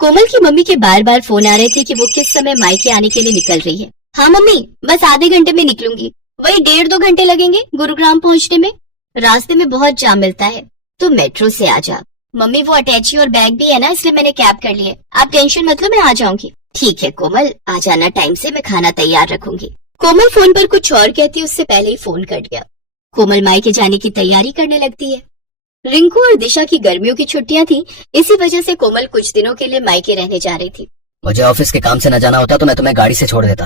कोमल की मम्मी के बार बार फोन आ रहे थे कि वो किस समय मायके आने के लिए निकल रही है। हाँ मम्मी, बस आधे घंटे में निकलूंगी। वही 1.5-2 घंटे लगेंगे गुरुग्राम पहुंचने में। रास्ते में बहुत जाम मिलता है, तो मेट्रो से आ जा। मम्मी वो अटैची और बैग भी है ना, इसलिए मैंने कैब कर ली है। आप टेंशन मत लो, मैं आ जाऊंगी। ठीक है कोमल, आ जाना टाइम से, मैं खाना तैयार रखूंगी। कोमल फोन पर कुछ और कहती, उससे पहले ही फोन कट गया। कोमल मायके जाने की तैयारी करने लगती है। रिंकू और दिशा की गर्मियों की छुट्टियां थी, इसी वजह से कोमल कुछ दिनों के लिए मायके रहने जा रही थी। मुझे ऑफिस के काम से न जाना होता तो मैं तुम्हें गाड़ी से छोड़ देता,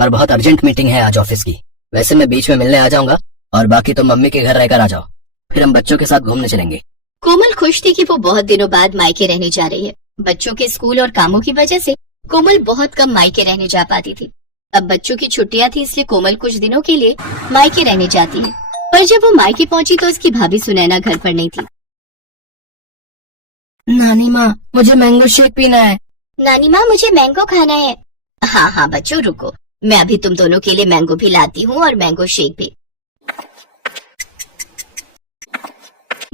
पर बहुत अर्जेंट मीटिंग है आज ऑफिस की। वैसे मैं बीच में मिलने आ जाऊंगा और बाकी तुम मम्मी के घर रहकर आ जाओ, फिर हम बच्चों के साथ घूमने चलेंगे। कोमल खुश थी कि वो बहुत दिनों बाद मायके रहने जा रही है। बच्चों के स्कूल और कामों की वजह से कोमल बहुत कम मायके रहने जा पाती थी। अब बच्चों की छुट्टियां थी, इसलिए कोमल कुछ दिनों के लिए मायके रहने जाती है। पर जब वो मायके पहुंची तो उसकी भाभी सुनैना घर पर नहीं थी। नानी माँ, मुझे मैंगो शेक पीना है। नानी माँ, मुझे मैंगो खाना है। हाँ हाँ बच्चों रुको, मैं अभी तुम दोनों के लिए मैंगो भी लाती हूँ और मैंगो शेक भी।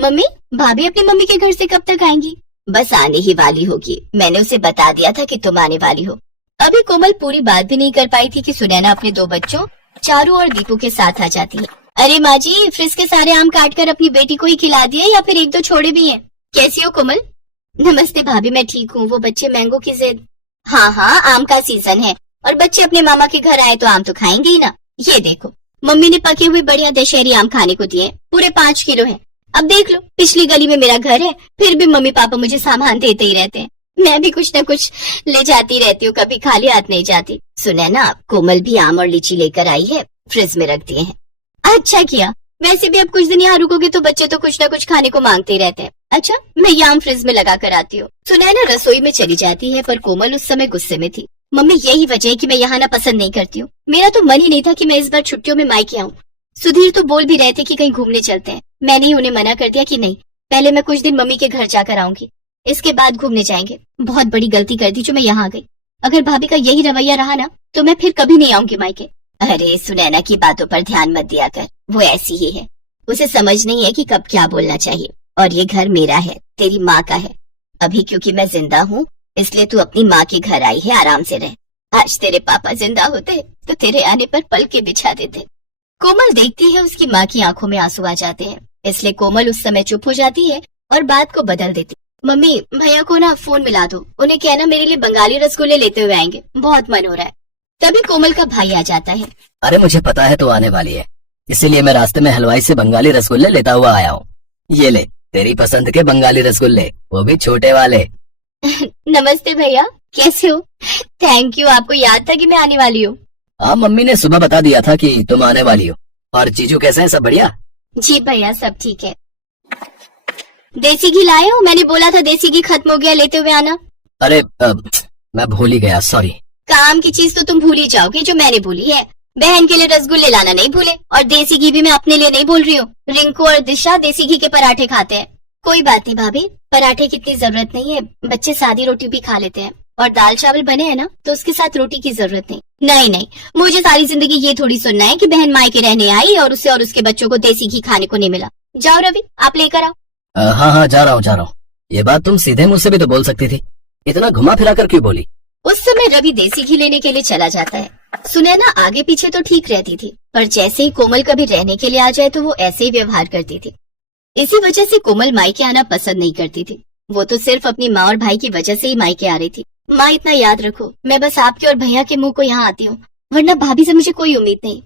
मम्मी, भाभी अपनी मम्मी के घर से कब तक आएंगी? बस आने ही वाली होगी, मैंने उसे बता दिया था कि तुम आने वाली हो। अभी कोमल पूरी बात भी नहीं कर पाई थी कि सुनैना अपने 2 बच्चों चारू और दीपू के साथ आ जाती है। अरे माँ जी, फ्रिज के सारे आम काट कर अपनी बेटी को ही खिला दिए या फिर 1-2 छोड़े भी हैं? कैसी हो कोमल? नमस्ते भाभी, मैं ठीक हूँ। वो बच्चे मैंगो की जिद। हाँ हाँ, आम का सीजन है और बच्चे अपने मामा के घर आए तो आम तो खाएंगे ही ना। ये देखो, मम्मी ने पके हुए बढ़िया दशहरी आम खाने को दिए, पूरे 5 किलो हैं। अब देख लो, पिछली गली में मेरा घर है, फिर भी मम्मी पापा मुझे सामान देते ही रहते हैं। मैं भी कुछ न कुछ ले जाती रहती हूँ, कभी खाली हाथ नहीं जाती। सुने ना, कोमल भी आम और लीची लेकर आई है, फ्रिज में रख दिए हैं। अच्छा किया, वैसे भी अब कुछ दिन यहाँ रुकोगे तो बच्चे तो कुछ न कुछ खाने को मांगते ही रहते हैं। अच्छा, मैं ये आम फ्रिज में लगा कर आती हूँ। सुनैना रसोई में चली जाती है, पर कोमल उस समय गुस्से में थी। मम्मी, यही वजह है कि मैं यहाँ ना पसंद नहीं करती हूँ। मेरा तो मन ही नहीं था कि मैं इस बार छुट्टियों में मायके आऊँ। सुधीर तो बोल भी रहे थे कि कहीं घूमने चलते हैं। मैंने ही उन्हें मना कर दिया कि नहीं, पहले मैं कुछ दिन मम्मी के घर जाकर आऊंगी, इसके बाद घूमने जाएंगे। बहुत बड़ी गलती कर दी जो मैं यहाँ आ गई। अगर भाभी का यही रवैया रहा ना तो मैं फिर कभी नहीं आऊंगी मायके। अरे सुनैना की बातों पर ध्यान मत दिया कर, वो ऐसी ही है। उसे समझ नहीं है कि कब क्या बोलना चाहिए। और ये घर मेरा है, तेरी माँ का है। अभी क्योंकि मैं जिंदा हूँ इसलिए तू अपनी माँ के घर आई है, आराम से रह। आज तेरे पापा जिंदा होते तो तेरे आने पर पल के बिछा देते। कोमल देखती है उसकी माँ की आंखों में आंसू आ जाते हैं, इसलिए कोमल उस समय चुप हो जाती है और बात को बदल देती। मम्मी, भैया को ना फोन मिला दो, उन्हें कहना मेरे लिए बंगाली रसगुल्ले लेते हुए आएंगे, बहुत मन हो रहा है। तभी कोमल का भाई आ जाता है। अरे मुझे पता है तू आने वाली है, इसीलिए मैं रास्ते में हलवाई से बंगाली रसगुल्ले लेता हुआ आया हूँ। ये ले, तेरी पसंद के बंगाली रसगुल्ले, वो भी छोटे वाले। नमस्ते भैया, कैसे हो? थैंक यू, आपको याद था कि मैं आने वाली हूँ। हाँ, मम्मी ने सुबह बता दिया था कि तुम आने वाली हो। और जीजू कैसे हैं, सब बढ़िया? जी भैया, सब ठीक है। देसी घी लाए हो? मैंने बोला था देसी घी खत्म हो गया, लेते हुए आना। अरे मैं भूल ही गया, सॉरी। काम की चीज तो तुम भूल ही जाओगे जो मैंने बोली है। बहन के लिए रसगुल्ले लाना नहीं भूले, और देसी घी भी मैं अपने लिए नहीं बोल रही हूँ। रिंकू और दिशा देसी घी के पराठे खाते हैं। कोई बात नहीं भाभी, पराठे की इतनी जरूरत नहीं है, बच्चे सादी रोटी भी खा लेते हैं। और दाल चावल बने हैं ना तो उसके साथ रोटी की जरूरत नहीं। नहीं नहीं, मुझे सारी जिंदगी ये थोड़ी सुनना है कि बहन मायके रहने आई और उसे और उसके बच्चों को देसी घी खाने को नहीं मिला। जाओ रवि, आप लेकर आओ। हाँ हाँ, जा रहा हूँ। ये बात तुम सीधे मुझसे भी तो बोल सकती थी, इतना घुमा फिरा कर क्यों बोली? उस समय रवि देसी घी लेने के लिए चला जाता है। सुनैना आगे पीछे तो ठीक रहती थी, पर जैसे ही कोमल कभी रहने के लिए आ जाए तो वो ऐसे ही व्यवहार करती थी। इसी वजह से कोमल मायके आना पसंद नहीं करती थी। वो तो सिर्फ अपनी माँ और भाई की वजह से ही मायके आ रही थी। माँ, इतना याद रखो, मैं बस आपके और भैया के मुंह को यहाँ आती हूँ, वरना भाभी से मुझे कोई उम्मीद नहीं।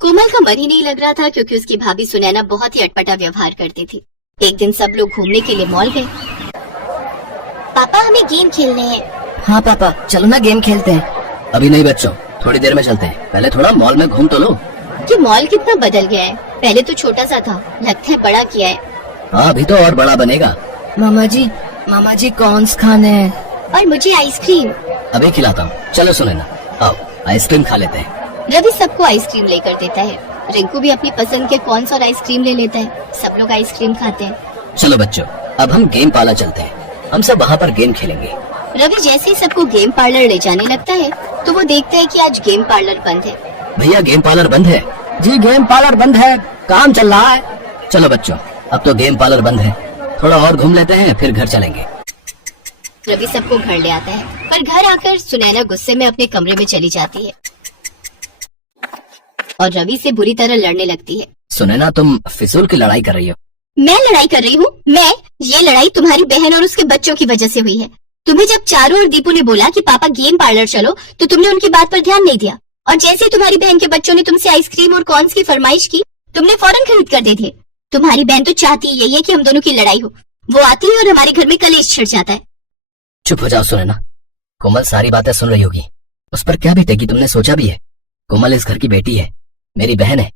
कोमल का मन ही नहीं लग रहा था क्योंकि उसकी भाभी सुनैना बहुत ही अटपटा व्यवहार करती थी। एक दिन सब लोग घूमने के लिए मॉल गए। पापा, हमें गेम खेलने हैं। हाँ पापा, चलो ना गेम खेलते हैं। अभी नहीं बच्चों, थोड़ी देर में चलते हैं, पहले थोड़ा मॉल में घूम तो लो। ये मॉल कितना बदल गया है, पहले तो छोटा सा था, लगता है बड़ा किया है। हाँ, अभी तो और बड़ा बनेगा। मामा जी कॉर्न्स खाने हैं। और मुझे आइसक्रीम। अभी खिलाता हूँ, चलो सुनैना, आओ आइसक्रीम खा लेते हैं। रवि सबको आइसक्रीम लेकर देता है। रिंकू भी अपनी पसंद के कॉर्न्स और आइसक्रीम ले लेता है। सब लोग आइसक्रीम खाते हैं। चलो बच्चों, अब हम गेम पार्लर चलते हैं, हम सब वहाँ पर गेम खेलेंगे। रवि जैसे ही सबको गेम पार्लर ले जाने लगता है तो वो देखता है कि आज गेम पार्लर बंद है। भैया, गेम पार्लर बंद है। जी, गेम पार्लर बंद है, काम चल रहा है। चलो बच्चों, अब तो गेम पार्लर बंद है, थोड़ा और घूम लेते हैं फिर घर चलेंगे। रवि सबको घर ले आता है, पर घर आकर सुनैना गुस्से में अपने कमरे में चली जाती है और रवि से बुरी तरह लड़ने लगती है। सुनैना, तुम फिजूल की लड़ाई कर रही हो। मैं लड़ाई कर रही हूँ? ये लड़ाई तुम्हारी बहन और उसके बच्चों की वजह से हुई है। तुम्हें जब चारू और दीपू ने बोला कि पापा गेम पार्लर चलो, तो तुमने उनकी बात पर ध्यान नहीं दिया, और जैसे ही तुम्हारी बहन के बच्चों ने तुमसे आइसक्रीम और कॉर्न्स की फरमाइश की, तुमने फौरन खरीद कर दे दिए। तुम्हारी बहन तो चाहती यही है कि हम दोनों की लड़ाई हो। वो आती है और हमारे घर में कलेश छिड़ जाता है। चुप हो जाओ सुनैना। कोमल सारी बातें सुन रही होगी, उस पर क्या बीतेगी तुमने सोचा भी है? कोमल इस घर की बेटी है, मेरी बहन है।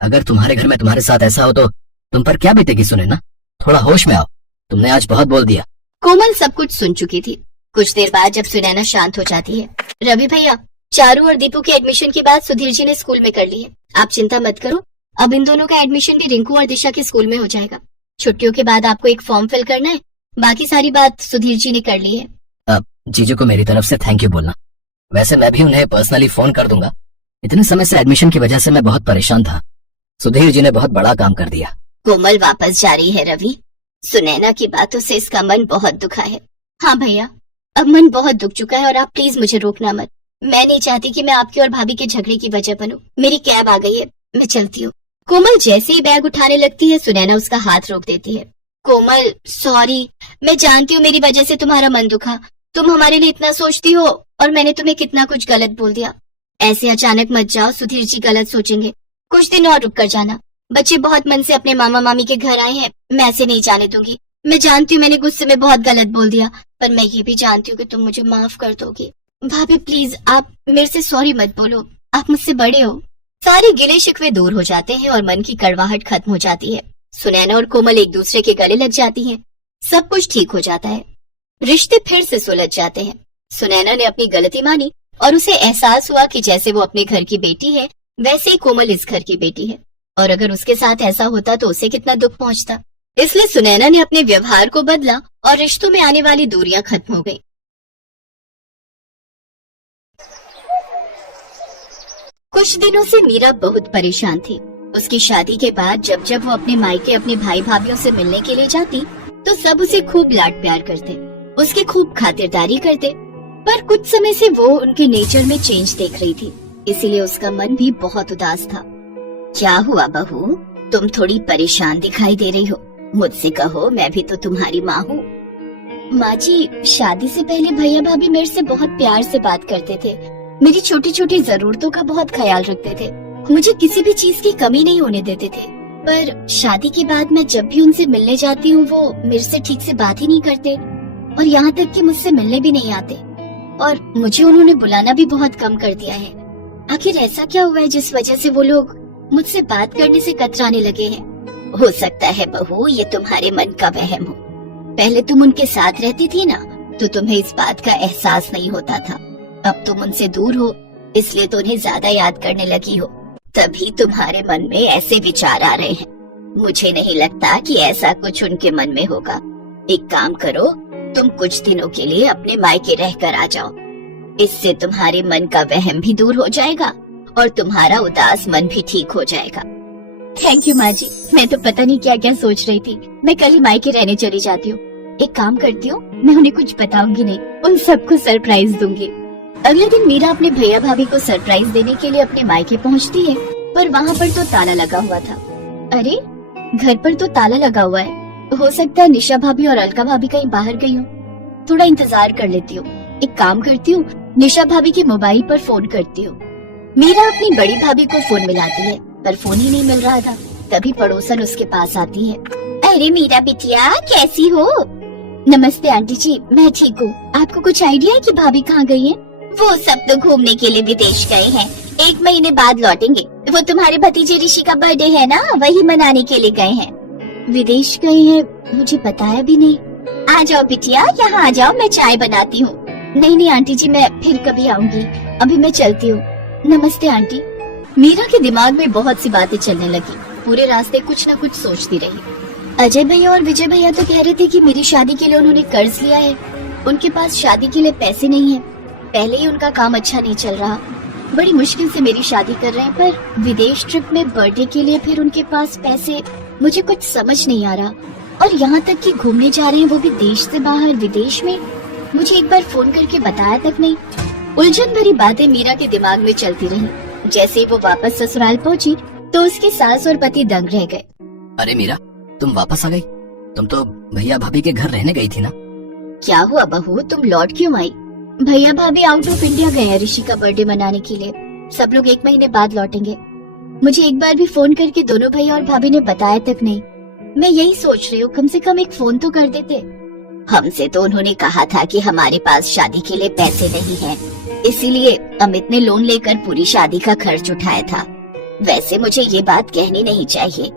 अगर तुम्हारे घर में तुम्हारे साथ ऐसा हो तो तुम पर क्या बीतेगी सुनैना? थोड़ा होश में आओ, तुमने आज बहुत बोल दिया। कोमल सब कुछ सुन चुकी थी। कुछ देर बाद जब सुनैना शांत हो जाती है, रवि भैया, चारू और दीपू के एडमिशन की बात सुधीर जी ने स्कूल में कर ली है। आप चिंता मत करो, अब इन दोनों का एडमिशन भी रिंकू और दिशा के स्कूल में हो जाएगा। छुट्टियों के बाद आपको एक फॉर्म फिल करना है, बाकी सारी बात सुधीर जी ने कर ली है। जीजू को मेरी तरफ से थैंक यू बोलना। वैसे मैं भी उन्हें पर्सनली फोन कर दूंगा। इतने समय से एडमिशन की वजह से मैं बहुत परेशान था। सुधीर जी ने बहुत बड़ा काम कर दिया। कोमल वापस जा रही है रवि। सुनैना की बातों से इसका मन बहुत दुखा है। हाँ भैया, अब मन बहुत दुख चुका है और आप प्लीज मुझे रोकना मत। मैं नहीं चाहती कि मैं आपकी और भाभी के झगड़े की वजह बनूं। मेरी कैब आ गई है, मैं चलती हूँ। कोमल जैसे ही बैग उठाने लगती है, सुनैना उसका हाथ रोक देती है। कोमल सॉरी, मैं जानती हूँ मेरी वजह से तुम्हारा मन दुखा। तुम हमारे लिए इतना सोचती हो और मैंने तुम्हें कितना कुछ गलत बोल दिया। ऐसे अचानक मत जाओ, सुधीर जी गलत सोचेंगे। कुछ दिन और रुक कर जाना। बच्चे बहुत मन से अपने मामा मामी के घर आए हैं, मैं ऐसे नहीं जाने दूंगी। मैं जानती हूँ मैंने गुस्से में बहुत गलत बोल दिया, पर मैं ये भी जानती हूँ कि तुम मुझे माफ कर दोगी। भाभी प्लीज आप मेरे से सॉरी मत बोलो, आप मुझसे बड़े हो। सारे गिले शिकवे दूर हो जाते हैं और मन की कड़वाहट खत्म हो जाती है। सुनैना और कोमल एक दूसरे के गले लग जाती हैं। सब कुछ ठीक हो जाता है। रिश्ते फिर से सुलझ जाते हैं। सुनैना ने अपनी गलती मानी और उसे एहसास हुआ कि जैसे वो अपने घर की बेटी है, वैसे ही कोमल इस घर की बेटी है, और अगर उसके साथ ऐसा होता तो उसे कितना दुख पहुंचता। इसलिए सुनैना ने अपने व्यवहार को बदला और रिश्तों में आने वाली दूरियां खत्म हो गई। कुछ दिनों से मीरा बहुत परेशान थी। उसकी शादी के बाद जब जब वो अपने मायके अपने भाई भाभीयों से मिलने के लिए जाती, तो सब उसे खूब लाड प्यार करते, उसकी खूब खातिरदारी करते। पर कुछ समय से वो उनके नेचर में चेंज देख रही थी, इसीलिए उसका मन भी बहुत उदास था। क्या हुआ बहू, तुम थोड़ी परेशान दिखाई दे रही हो? मुझसे कहो, मैं भी तो तुम्हारी माँ हूँ। माँ जी, शादी से पहले भैया भाभी मेरे से बहुत प्यार से बात करते थे, मेरी छोटी छोटी जरूरतों का बहुत ख्याल रखते थे, मुझे किसी भी चीज की कमी नहीं होने देते थे। पर शादी के बाद मैं जब भी उनसे मिलने जाती हूँ, वो मेरे से ठीक से बात ही नहीं करते और यहाँ तक कि मुझसे मिलने भी नहीं आते, और मुझे उन्होंने बुलाना भी बहुत कम कर दिया है। आखिर ऐसा क्या हुआ है जिस वजह से वो लोग मुझसे बात करने से कतराने लगे हैं? हो सकता है बहू, ये तुम्हारे मन का वहम हो। पहले तुम उनके साथ रहती थी ना, तो तुम्हें इस बात का एहसास नहीं होता था। अब तुम उनसे दूर हो, इसलिए तो उन्हें ज्यादा याद करने लगी हो, तभी तुम्हारे मन में ऐसे विचार आ रहे हैं। मुझे नहीं लगता कि ऐसा कुछ उनके मन में होगा। एक काम करो, तुम कुछ दिनों के लिए अपने मायके रहकर आ जाओ, इससे तुम्हारे मन का वहम भी दूर हो जाएगा और तुम्हारा उदास मन भी ठीक हो जाएगा। थैंक यू माँ जी, मैं तो पता नहीं क्या क्या सोच रही थी। मैं कल ही मायके रहने चली जाती हूँ। एक काम करती हूँ, मैं उन्हें कुछ बताऊंगी नहीं, उन सबको सरप्राइज दूंगी। अगले दिन मीरा अपने भैया भाभी को सरप्राइज देने के लिए अपने मायके पहुँचती है, पर वहाँ पर तो ताला लगा हुआ था। अरे, घर पर तो ताला लगा हुआ है, हो सकता है निशा भाभी और अलका भाभी कहीं बाहर गई हो। थोड़ा इंतजार कर लेती हूँ। एक काम करती हूँ, निशा भाभी के मोबाइल पर फोन करती हूँ। मीरा अपनी बड़ी भाभी को फोन मिलाती है, पर फोन ही नहीं मिल रहा था। तभी पड़ोसन उसके पास आती है। अरे मीरा बिटिया, कैसी हो? नमस्ते आंटी जी, मैं ठीक हूँ। आपको कुछ आइडिया है कि भाभी कहाँ गई है? वो सब तो घूमने के लिए विदेश गए हैं, 1 महीने बाद लौटेंगे। वो तुम्हारे भतीजे ऋषि का बर्थडे है ना, वही मनाने के लिए गए हैं। विदेश गए हैं? मुझे बताया भी नहीं। आ जाओ बिटिया, यहाँ आ जाओ, मैं चाय बनाती हूँ। नहीं आंटी जी, मैं फिर कभी आऊंगी, अभी मैं चलती हूँ। नमस्ते आंटी। मीरा के दिमाग में बहुत सी बातें चलने लगी। पूरे रास्ते कुछ न कुछ सोचती रही। अजय भैया और विजय भैया तो कह रहे थे कि मेरी शादी के लिए उन्होंने कर्ज लिया है, उनके पास शादी के लिए पैसे नहीं है। पहले ही उनका काम अच्छा नहीं चल रहा, बड़ी मुश्किल से मेरी शादी कर रहे हैं, पर विदेश ट्रिप में बर्थडे के लिए फिर उनके पास पैसे, मुझे कुछ समझ नहीं आ रहा। और यहाँ तक कि घूमने जा रहे हैं, वो भी देश से बाहर, विदेश में। मुझे एक बार फोन करके बताया तक नहीं। उलझन भरी बातें मीरा के दिमाग में चलती रहीं। जैसे ही वो वापस ससुराल पहुंची तो उसकी सास और पति दंग रह गए। अरे मीरा, तुम वापस आ गई? तुम तो भैया भाभी के घर रहने गई थी ना? क्या हुआ बहू, तुम लौट क्यों आई? भैया भाभी आउट ऑफ इंडिया गए हैं ऋषि का बर्थडे मनाने के लिए। सब लोग 1 महीने बाद लौटेंगे। मुझे एक बार भी फोन करके दोनों भैया और भाभी ने बताया तक नहीं। मैं यही सोच रही हूँ, कम से कम एक फोन तो कर देते। हमसे तो उन्होंने कहा था कि हमारे पास शादी के लिए पैसे नहीं हैं, इसीलिए अमित ने लोन लेकर पूरी शादी का खर्च उठाया था। वैसे मुझे ये बात कहनी नहीं चाहिए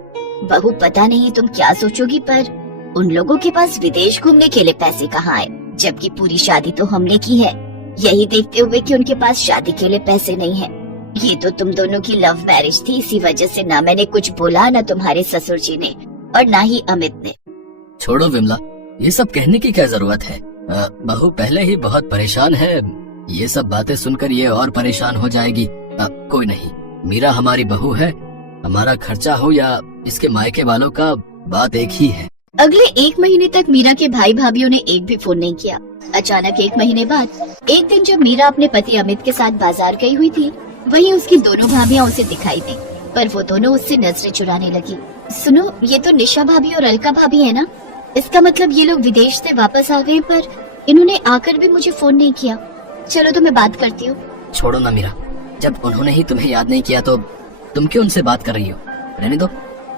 बहू, पता नहीं तुम क्या सोचोगी, पर उन लोगों के पास विदेश घूमने के लिए पैसे कहाँ आए, जबकि पूरी शादी तो हमने की है। यही देखते हुए कि उनके पास शादी के लिए पैसे नहीं है। ये तो तुम दोनों की लव मैरिज थी, इसी वजह से ना मैंने कुछ बोला, ना तुम्हारे ससुर जी ने, और ना ही अमित ने। छोड़ो विमला, ये सब कहने की क्या जरूरत है? बहू पहले ही बहुत परेशान है, ये सब बातें सुनकर ये और परेशान हो जाएगी। कोई नहीं, मीरा हमारी बहू है, हमारा खर्चा हो या इसके मायके वालों का, बात एक ही है। अगले 1 महीने तक मीरा के भाई भाभीओं ने एक भी फोन नहीं किया। अचानक 1 महीने बाद एक दिन जब मीरा अपने पति अमित के साथ बाजार गई हुई थी, वहीं उसकी दोनों भाभियां उसे दिखाई दी, पर वो दोनों उससे नजरें चुराने लगी। सुनो, ये तो निशा भाभी और अलका भाभी है ना? इसका मतलब ये लोग विदेश से वापस आ गए, पर इन्होंने आकर भी मुझे फोन नहीं किया। चलो तो मैं बात करती हूँ। छोड़ो ना मीरा, जब उन्होंने ही तुम्हें याद नहीं किया तो तुम क्यों उनसे बात कर रही हो? रहने दो।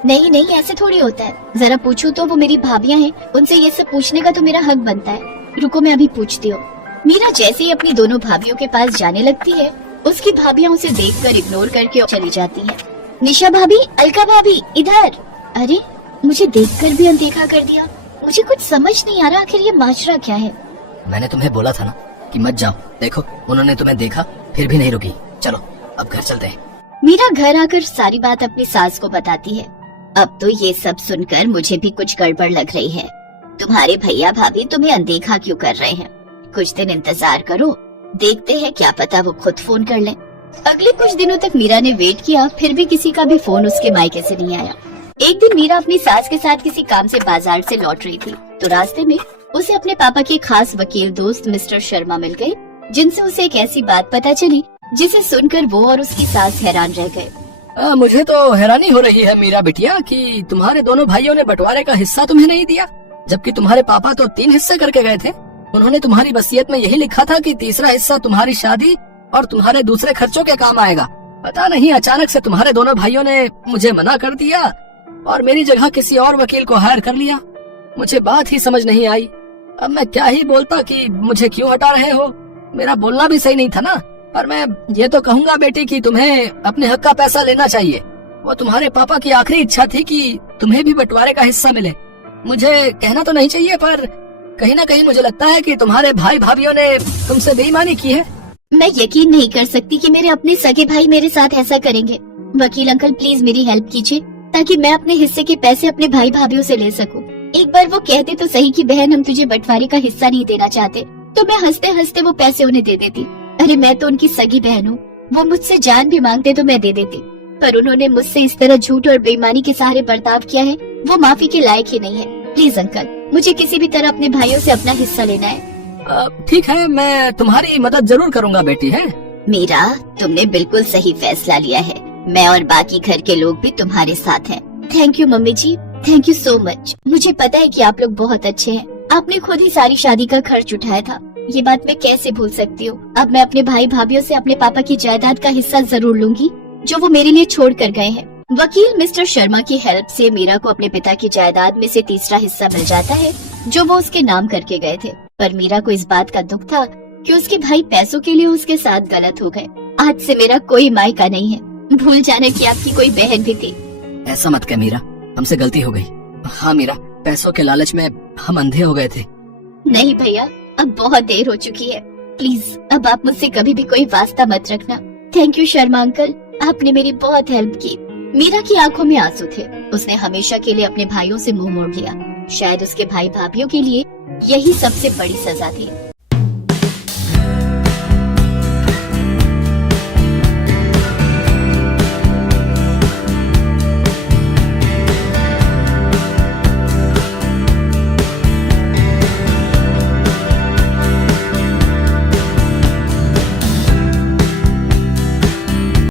नहीं नहीं, ऐसे थोड़ी होता है। जरा पूछूं तो वो मेरी भाभियां हैं, उनसे ये सब पूछने का तो मेरा हक बनता है। रुको, मैं अभी पूछती हूँ। मीरा जैसे ही अपनी दोनों भाभियों के पास जाने लगती है, उसकी भाभियां उसे देखकर इग्नोर करके चली जाती हैं। निशा भाभी, अलका भाभी, इधर। अरे, मुझे देखकर भी अनदेखा कर दिया। मुझे कुछ समझ नहीं आ रहा, आखिर ये माजरा क्या है? मैंने तुम्हें बोला था ना कि मत जाओ। देखो, उन्होंने तुम्हें देखा फिर भी नहीं रुकी। चलो अब घर चलते हैं। मीरा घर आकर सारी बात अपनी सास को बताती है। अब तो ये सब सुनकर मुझे भी कुछ गड़बड़ लग रही है। तुम्हारे भैया भाभी तुम्हें अनदेखा क्यों कर रहे हैं? कुछ दिन इंतजार करो, देखते हैं, क्या पता वो खुद फोन कर लें। अगले कुछ दिनों तक मीरा ने वेट किया, फिर भी किसी का भी फोन उसके मायके से नहीं आया। एक दिन मीरा अपनी सास के साथ किसी काम से बाजार से लौट रही थी, तो रास्ते में उसे अपने पापा के खास वकील दोस्त मिस्टर शर्मा मिल गए, जिनसे उसे एक ऐसी बात पता चली जिसे सुनकर वो और उसकी सास हैरान रह गए। मुझे तो हैरानी हो रही है मीरा बिटिया कि तुम्हारे दोनों भाइयों ने बंटवारे का हिस्सा तुम्हें नहीं दिया, जबकि तुम्हारे पापा तो 3 हिस्से करके गए थे। उन्होंने तुम्हारी वसीयत में यही लिखा था कि तीसरा हिस्सा तुम्हारी शादी और तुम्हारे दूसरे खर्चों के काम आएगा। पता नहीं अचानक से तुम्हारे दोनों भाइयों ने मुझे मना कर दिया और मेरी जगह किसी और वकील को हायर कर लिया। मुझे बात ही समझ नहीं आई। अब मैं क्या ही बोलता कि मुझे क्यों हटा रहे हो? मेरा बोलना भी सही नहीं था ना। और मैं ये तो कहूँगा बेटी कि तुम्हें अपने हक का पैसा लेना चाहिए। वो तुम्हारे पापा की आखिरी इच्छा थी कि तुम्हें भी बंटवारे का हिस्सा मिले। मुझे कहना तो नहीं चाहिए, पर कहीं ना कहीं मुझे लगता है कि तुम्हारे भाई भाभीओं ने तुमसे बेईमानी की है। मैं यकीन नहीं कर सकती कि मेरे अपने सगे भाई मेरे साथ ऐसा करेंगे। वकील अंकल, प्लीज मेरी हेल्प कीजिए, ताकि मैं अपने हिस्से के पैसे अपने भाई भाभीओं से ले सकूं। एक बार वो कहते तो सही कि बहन, हम तुझे बंटवारे का हिस्सा नहीं देना चाहते, तो मैं हंसते हंसते वो पैसे उन्हें दे देती। अरे, मैं तो उनकी सगी बहन हूँ। वो मुझसे जान भी मांगते तो मैं दे देती, पर उन्होंने मुझसे इस तरह झूठ और बेईमानी के सहारे बर्ताव किया है, वो माफी के लायक ही नहीं है। प्लीज अंकल, मुझे किसी भी तरह अपने भाइयों से अपना हिस्सा लेना है। ठीक है, मैं तुम्हारी मदद जरूर करूँगा बेटी। है मीरा, तुमने बिल्कुल सही फैसला लिया है। मैं और बाकी घर के लोग भी तुम्हारे साथ हैं। Thank you mummy ji, thank you so much. मुझे पता है कि आप लोग बहुत अच्छे हैं। आपने खुद ही सारी शादी का खर्च उठाया था, ये बात मैं कैसे भूल सकती हूँ। अब मैं अपने भाई भाभीओं से अपने पापा की जायदाद का हिस्सा जरूर लूंगी, जो वो मेरे लिए छोड़ कर गए हैं। वकील मिस्टर शर्मा की हेल्प से मीरा को अपने पिता की जायदाद में से तीसरा हिस्सा मिल जाता है, जो वो उसके नाम करके गए थे। पर मीरा को इस बात का दुख था कि उसके भाई पैसों के लिए उसके साथ गलत हो गए। आज से मेरा कोई मायका नहीं है। भूल जाने की आपकी कोई बहन भी थी। ऐसा मत कह मीरा, हमसे गलती हो गई। हाँ मीरा, पैसों के लालच में हम अंधे हो गए थे। नहीं भैया, अब बहुत देर हो चुकी है। प्लीज अब आप मुझसे कभी भी कोई वास्ता मत रखना। थैंक यू शर्मा अंकल, आपने मेरी बहुत हेल्प की। मीरा की आंखों में आंसू थे। उसने हमेशा के लिए अपने भाइयों से मुंह मोड़ लिया। शायद उसके भाई भाभीओं के लिए यही सबसे बड़ी सजा थी।